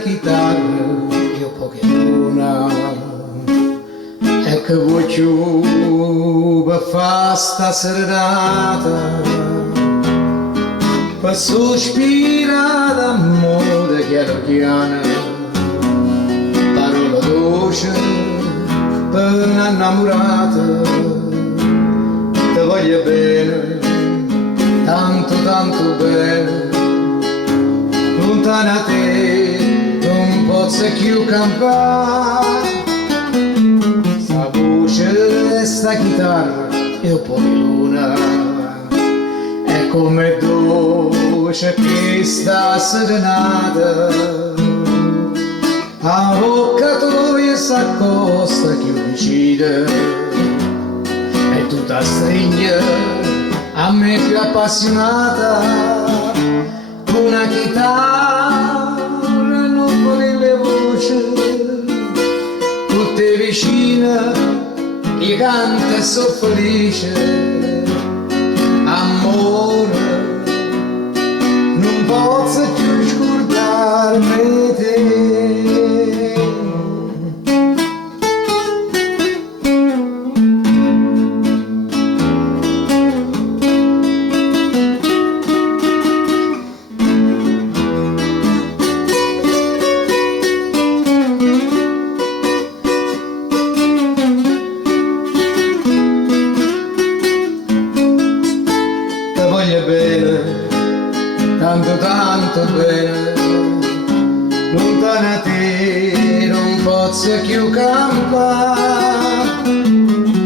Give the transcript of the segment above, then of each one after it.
chitarra io poche luna e che voglio per fa sta serenata per sospira d'amore chiaro chiana parola dolce per un'innamorata te voglio bene tanto tanto bene lontana te non posso più campare sta voce e sta chitarra e un po' di luna è come dolce che sta serenata a bocca tua s'accosta più vicina e tutta stringe a me più appassionata una chitarra non vuole le voci tutte vicine gli canta e so felice amore non posso più scordarmi te voglio bene, tanto tanto bene, lontana te non posso più campare,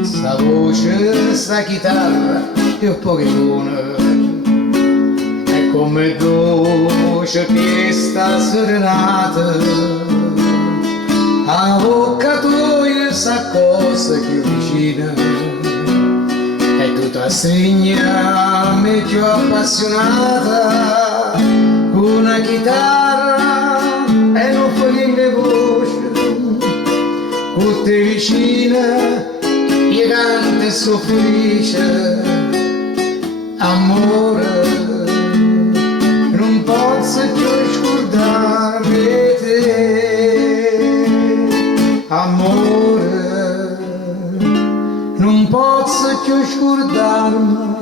sta voce, sta chitarra e un po' che luna, è come dolce che sta serenata, a bocca tua s'accosta più vicina, e tutta stringa me più appassionata una chitarra e non fuori le voci tutte vicine io canto e so felice amore non posso più scordarmi te amore non posso più scordarmi